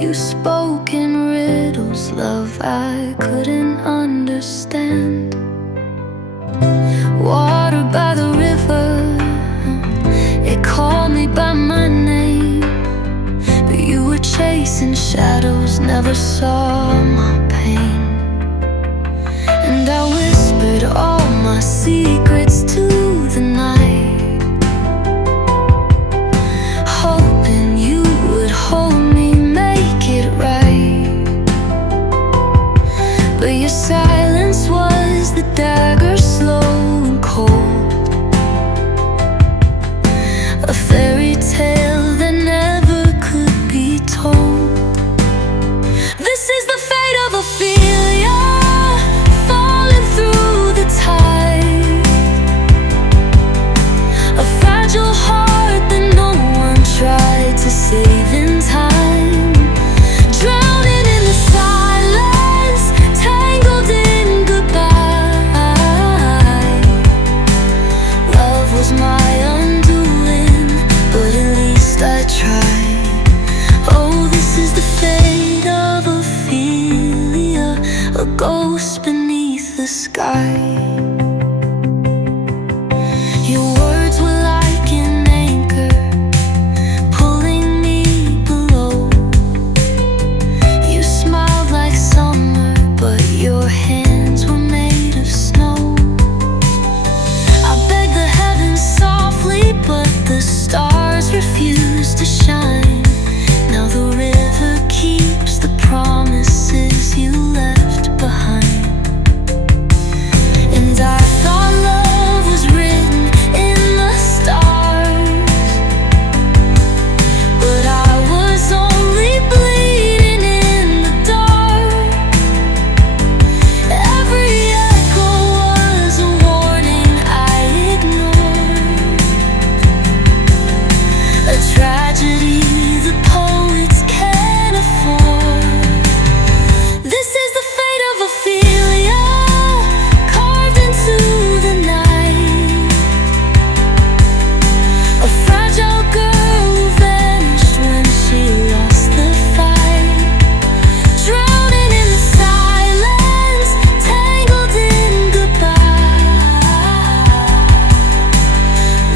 You spoke in riddles, love, I couldn't understand. Water by the river, it called me by my name, but you were chasing shadows, never saw my pain. And I whispered all my secrets to the night, hoping you would hold me, make it right. But your silence was the dagger, slow and cold, a fairy tale that never could be told. This is the fate of Ophelia, falling through the tide, a fragile heart that no one tried to save in time, drowning in the silence, tangled in goodbye. Love was my undoing, but at least I tried. Oh, this is the fate of Ophelia, a ghost beneath the sky. Your words were like an anchor, pulling me below. You smiled like summer, but your hands were made of snow. I begged the heavens softly, but the stars refused to shine. Now the river keeps the promises you left behind. And I thought love was written in the stars, but I was only bleeding in the dark. Every echo was a warning I ignored, a tragedy the poets can't afford. This is the fate of Ophelia, carved into the night, a fragile girl who vanished when she lost the fight, drowning in the silence, tangled in goodbye.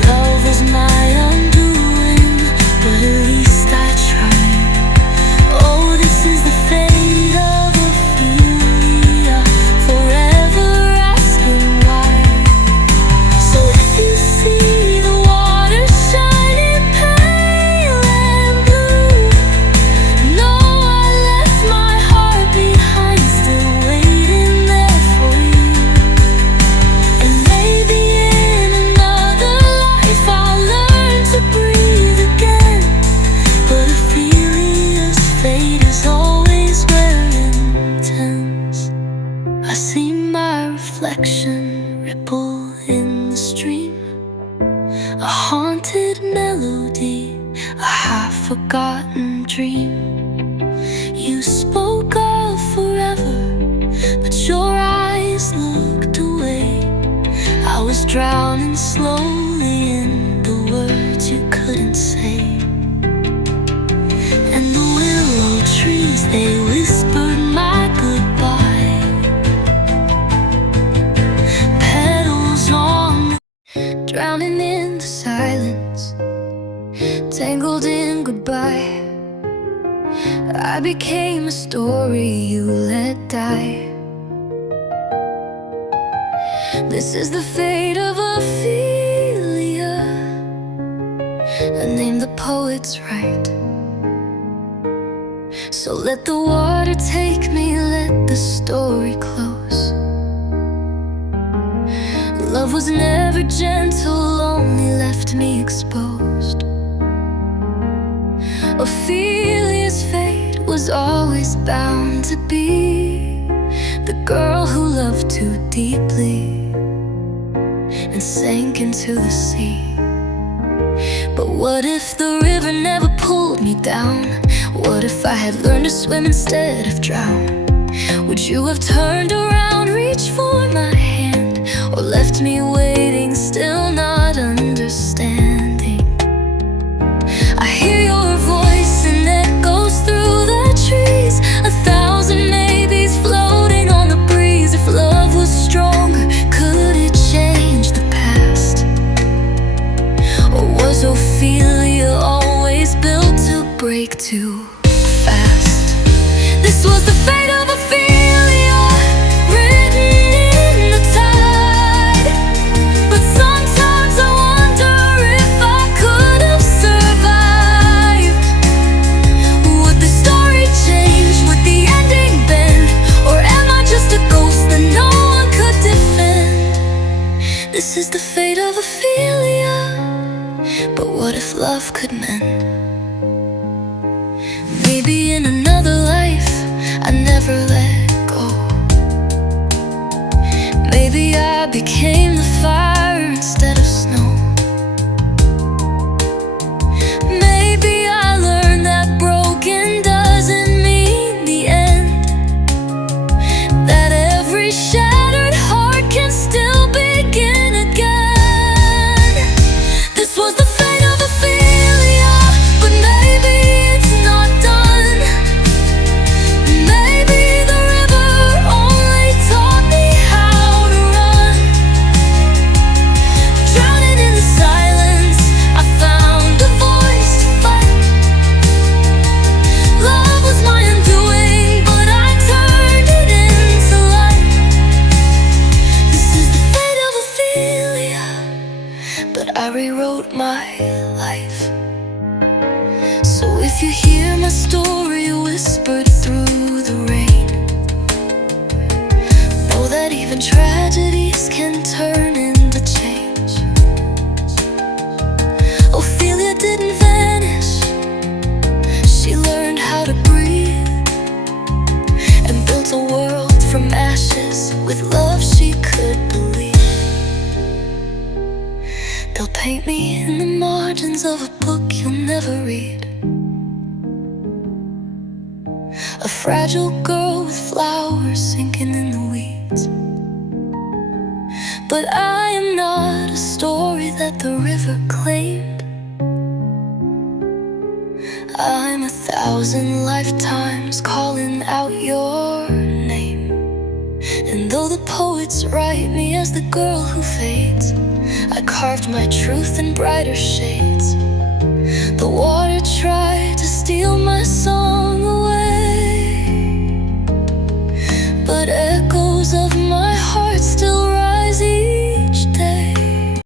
Love was my undoing, but at least I tried. Oh, this is the fate of Ophelia, forever asking why. So if you see the water shining pale and blue, know I left my heart behind, still waiting there for you. And maybe in another life I'll learn to breathe again. But Ophelia's fate is always wearing intense. I see my reflection ripple in the stream, a haunted melody, a half-forgotten dream. You spoke of forever, but your eyes looked away. I was drowning slowly in the words you couldn't say. And the willow trees, they whispered my goodbye, petals on the drowning in the silence, tangled in goodbye. I became a story you let die. This is the fate of Ophelia, a name the poets write. So let the water take me, let the story close. Love was never gentle, only left me exposed. Ophelia's fate was always bound to be the girl who loved too deeply and sank into the sea. But what if the river never pulled me down? What if I had learned to swim instead of drown? Would you have turned around, reached for my hand, or left me waiting, still not understanding? I hear your voice and echoes through the break too fast. This was the fate of Ophelia, written in the tide. But sometimes I wonder if I could have survived. Would the story change? Would the ending bend? Or am I just a ghost that no one could defend? This is the fate of Ophelia, but what if love could mend? Maybe in another life I never let go. Maybe I became the fire instead of snow. Maybe I learned that broken doesn't mean the end, that every shattered heart can still begin again. This was the fate of Ophelia, but maybe it's not done. Maybe the river only taught me how to run. Drowning in the silence, I found a voice to fight. Love was my undoing, but I turned it into light. This is the fate of Ophelia, but I rewrote my life. So if you hear my story whispered through the rain, know that even tragedies can turn into change. Ophelia didn't vanish, she learned how to breathe and built a world from ashes with love she could believe. They'll paint me in the margins of a book you'll never read, a fragile girl with flowers sinking in the weeds. But I am not a story that the river claimed. I'm 1,000 lifetimes calling out your name. And though the poets write me as the girl who fades, I carved my truth in brighter shades. The water tried to steal my song away, but